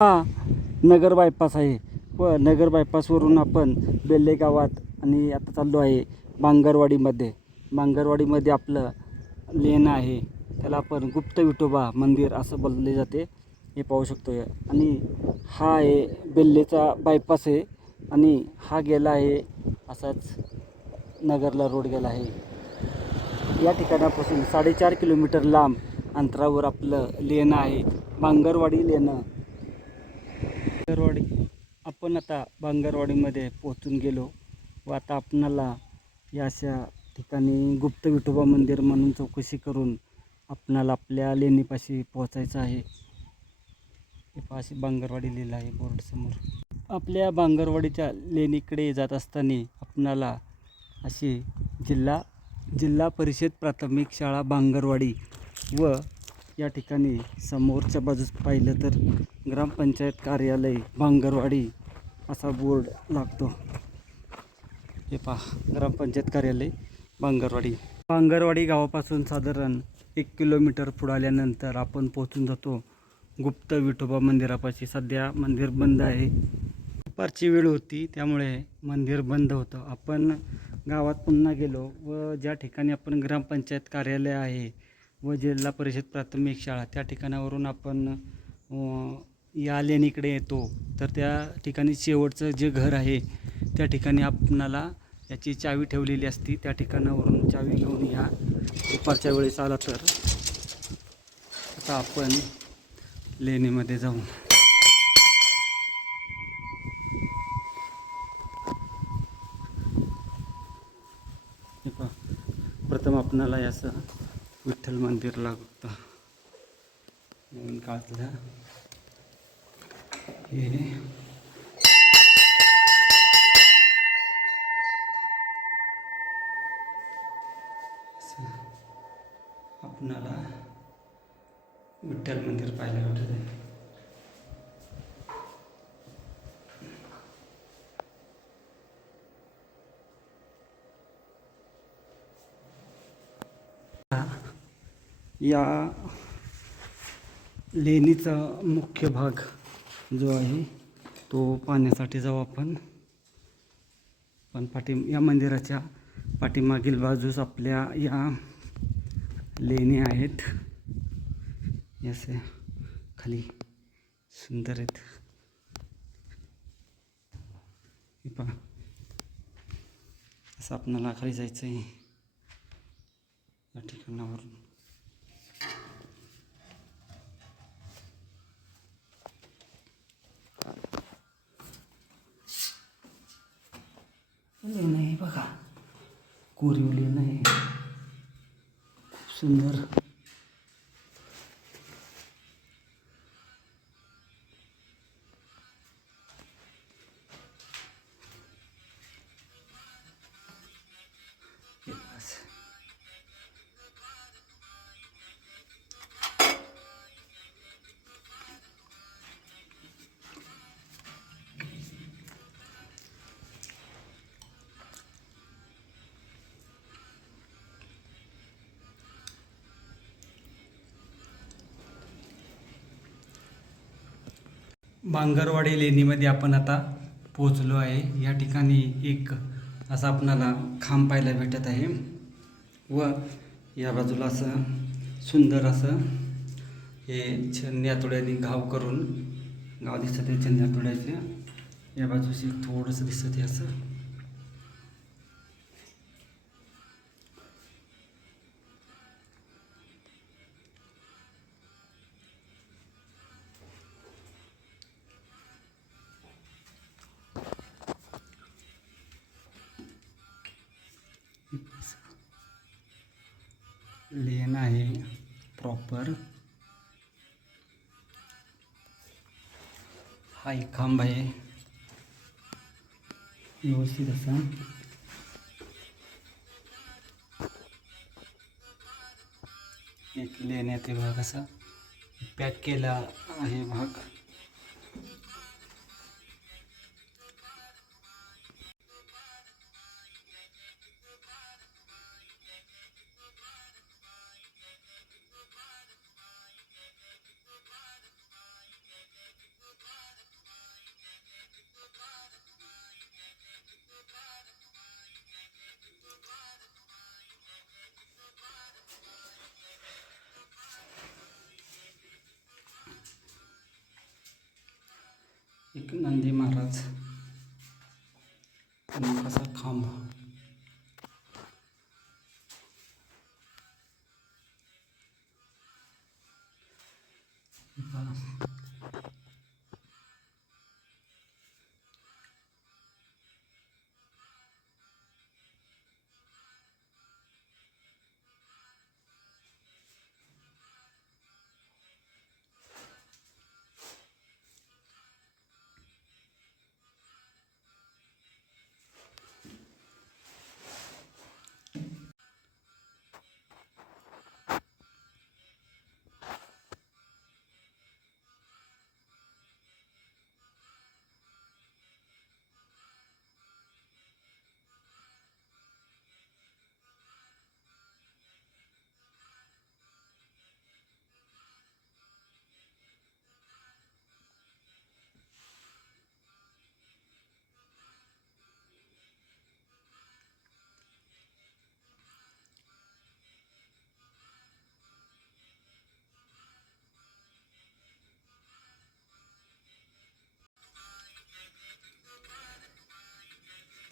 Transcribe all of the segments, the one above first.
हा. नगर बायपास आहे. व नगर बायपासवरून आपण बेल्ले गावात आणि आता चाललो आहे बांगरवाडीमध्ये. बांगरवाडीमध्ये आपलं लेणं आहे. त्याला आपण गुप्त विठोबा मंदिर असं बोलले जाते. हे पाहू शकतो आणि हा आहे बेल्लेचा बायपास आहे. आणि हा गेला आहे असाच नगरला रोड गेला आहे. या ठिकाणापासून साडेचार किलोमीटर लांब अंतरावर आपलं लेणं आहे. बांगरवाडी लेणं. आपण आता बांगरवाडीमध्ये पोहोचून गेलो व आता आपणाला या अशा ठिकाणी गुप्त विठोबा मंदिर म्हणून चौकशी करून आपणाला आपल्या लेणीपाशी पोहोचायचं आहे. हे अशी बांगरवाडी लिहिलं आहे बोर्ड समोर. आपल्या बांगरवाडीच्या लेणीकडे जात असताना आपणाला अशी जिल्हा जिल्हा परिषद प्राथमिक शाळा बांगरवाडी व या ठिकाणी समोरच्या बाजूस पाहिलं तर ग्रामपंचायत कार्यालय बांगरवाडी असा बोर्ड लागतो. हे पहा ग्रामपंचायत कार्यालय बांगरवाडी. बांगरवाडी गावापासून साधारण एक किलोमीटर पुढं आल्यानंतर आपण पोहोचून जातो गुप्त विठोबा मंदिरापाशी. सध्या मंदिर बंद आहे. दुपारची वेळ होती त्यामुळे मंदिर बंद होतं. आपण गावात पुन्हा गेलो व ज्या ठिकाणी आपण ग्रामपंचायत कार्यालय आहे व जिल्हा परिषद प्राथमिक शाळा त्या ठिकाणावरून आपण या लेणीकडे येतो तर त्या ठिकाणी शेवटचं जे घर आहे त्या ठिकाणी आपणाला याची चावी ठेवलेली असती. त्या ठिकाणावरून चावी घेऊन या. दुपारच्या वेळेस आला तर. आता आपण लेणीमध्ये जाऊ. हे प्रथम आपणाला याचं विठ्ठल मंदिर लागतं. नवीन काळातल्या आपणाला विठ्ठल मंदिर पाहायला भेटत आहे. या लेणीचा मुख्य भाग जो आहे तो पाहण्यासाठी जाऊ आपण. पण पाठी या मंदिराच्या पाठीमागील बाजूस आपल्या या लेणी आहेत. हे खाली सुंदर आहेत. पहा. असं आपणाला खाली जायचं आहे या ठिकाणावरून लेणं आहे बघा कोरीव बांगरवाडी लेणीमध्ये आपण आता पोचलो आहे. या ठिकाणी एक असा आपणाला खांब पाहायला भेटत आहे व या बाजूला असं सुंदर असं हे छन्नी आतोड्याने घाव करून गाव दिसत आहे छन्नी या बाजूशी थोडंसं दिसत आहे असं. लेन आहे प्रॉपर हा एक खांब आहे. व्यवस्थित असा. एक लेण्यात भाग असा पॅक केला आहे भाग. एक नंदी महाराज. आणि कसा खांब.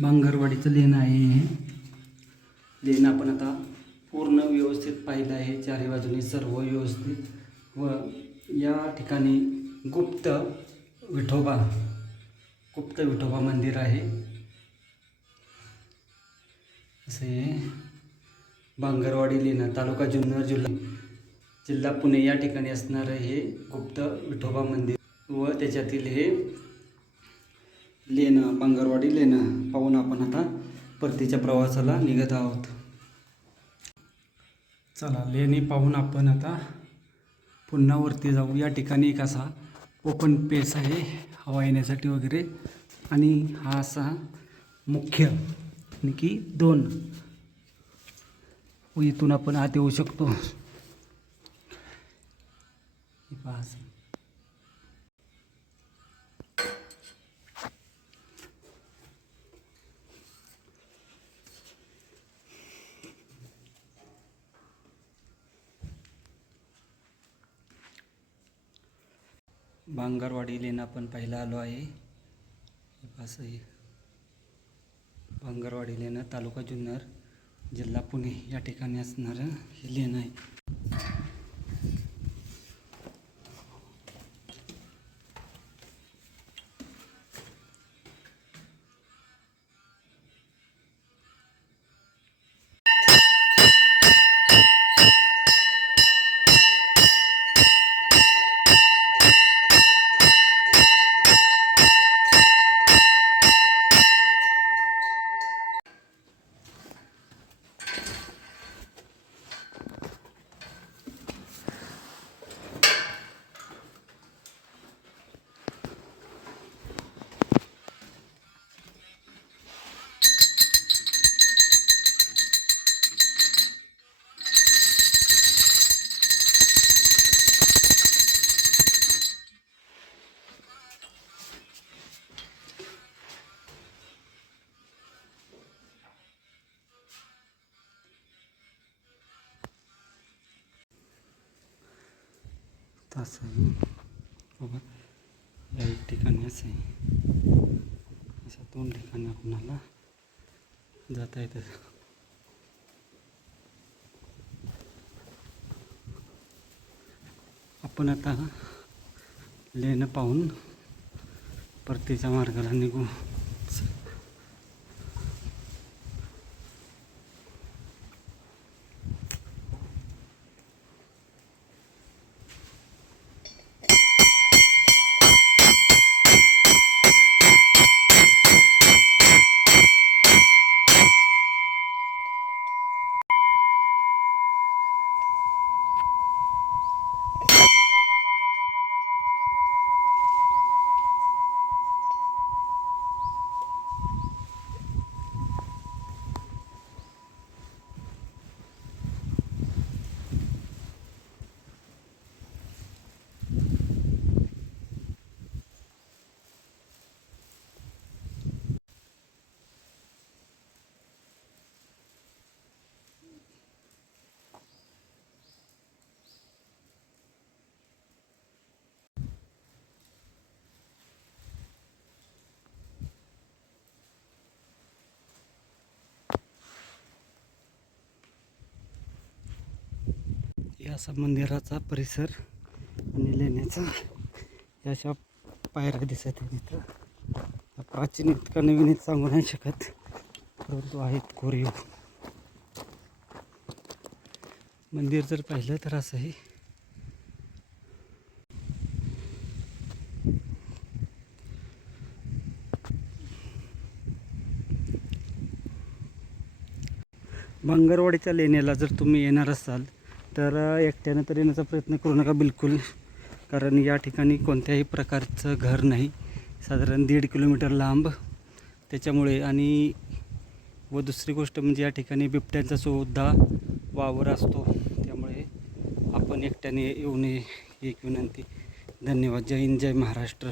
बांगरवाडीचं लेणं आहे हे. लेणं आपण आता पूर्ण व्यवस्थित पाहिलं आहे. चारी बाजूनी सर्व व्यवस्थित. व या ठिकाणी गुप्त विठोबा गुप्त विठोबा मंदिर आहे. असे बांगरवाडी लेणं तालुका जुन्नर जिल्हा जिल्हा पुणे या ठिकाणी असणारं हे गुप्त विठोबा मंदिर. व त्याच्यातील हे लेणं बंगारवाडी लेणं पाहून आपण आता परतीच्या प्रवासाला निघत आहोत. चला लेणी पाहून आपण आता पुन्हा वरती जाऊ. या ठिकाणी एक असा ओपन पेस आहे हवा येण्यासाठी वगैरे. आणि हा असा मुख्य आणि की दोन. इथून आपण आत येऊ शकतो. भांगरवाडी पहा लेणं आपण पाहायला आलो आहे. असं आहे लेणं तालुका जुन्नर जिल्हा पुणे या ठिकाणी असणारं हे लेणं आहे. असं आहे बघा या एक ठिकाणी असं आहे अशा दोन ठिकाणी आपणाला जाता येतं. आपण आता लेणं पाहून परतीच्या मार्गाला निघू. हे असा मंदिराचा परिसर आणि लेण्याचा. या अशा पायऱ्या दिसत आहेत मित्र प्राचीन इतका नवीन सांगू नाही शकत. परंतु आहेत कोरीव. मंदिर जर पाहिलं तर असं आहे. भांगरवाडीच्या लेण्याला जर तुम्ही येणार असाल तर एकट्याने एकट्यानं तर येण्याचा प्रयत्न करू नका बिलकुल. कारण या ठिकाणी कोणत्याही प्रकारचं घर नाही. साधारण दीड किलोमीटर लांब. त्याच्यामुळे आणि व दुसरी गोष्ट म्हणजे या ठिकाणी बिबट्यांचा सुद्धा वावर असतो. त्यामुळे आपण एकट्याने येऊ नये. एक विनंती. धन्यवाद. जय हिंद जय महाराष्ट्र.